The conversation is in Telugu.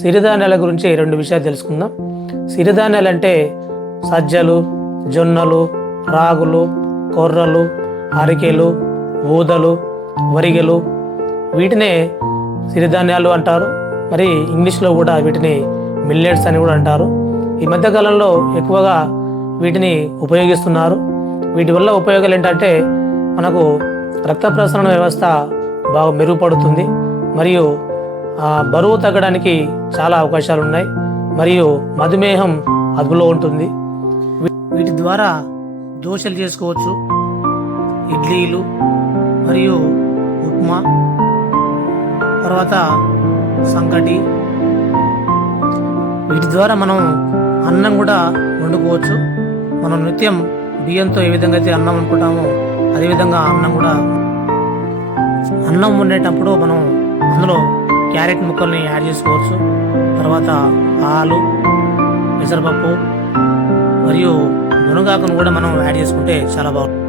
సిరిధాన్యాల గురించి రెండు విషయాలు తెలుసుకుందాం. సిరిధాన్యాలు అంటే సజ్జలు, జొన్నలు, రాగులు, కొర్రలు, అరికెలు, ఊదలు, వరిగెలు, వీటినే సిరిధాన్యాలు అంటారు. మరి ఇంగ్లీష్లో కూడా వీటిని మిల్లెట్స్ అని కూడా అంటారు. ఈ మధ్యకాలంలో ఎక్కువగా వీటిని ఉపయోగిస్తున్నారు. వీటి వల్ల ఉపయోగాలు ఏంటంటే మనకు రక్త ప్రసరణ వ్యవస్థ బాగా మెరుగుపడుతుంది, మరియు బరువు తగ్గడానికి చాలా అవకాశాలు ఉన్నాయి, మరియు మధుమేహం అదుపులో ఉంటుంది. వీటి ద్వారా దోశలు చేసుకోవచ్చు, ఇడ్లీలు మరియు ఉప్మా, తర్వాత సంకటి. వీటి ద్వారా మనం అన్నం కూడా వండుకోవచ్చు. మనం నిత్యం బియ్యంతో ఏ విధంగా అయితే అన్నం వండుకుంటామో అదేవిధంగా అన్నం వండేటప్పుడు మనం అందులో క్యారెట్ ముక్కల్ని యాడ్ చేసుకోవచ్చు. తర్వాత పాలు, పెసరపప్పు మరియు మునగాకును కూడా మనం యాడ్ చేసుకుంటే చాలా బాగుంటుంది.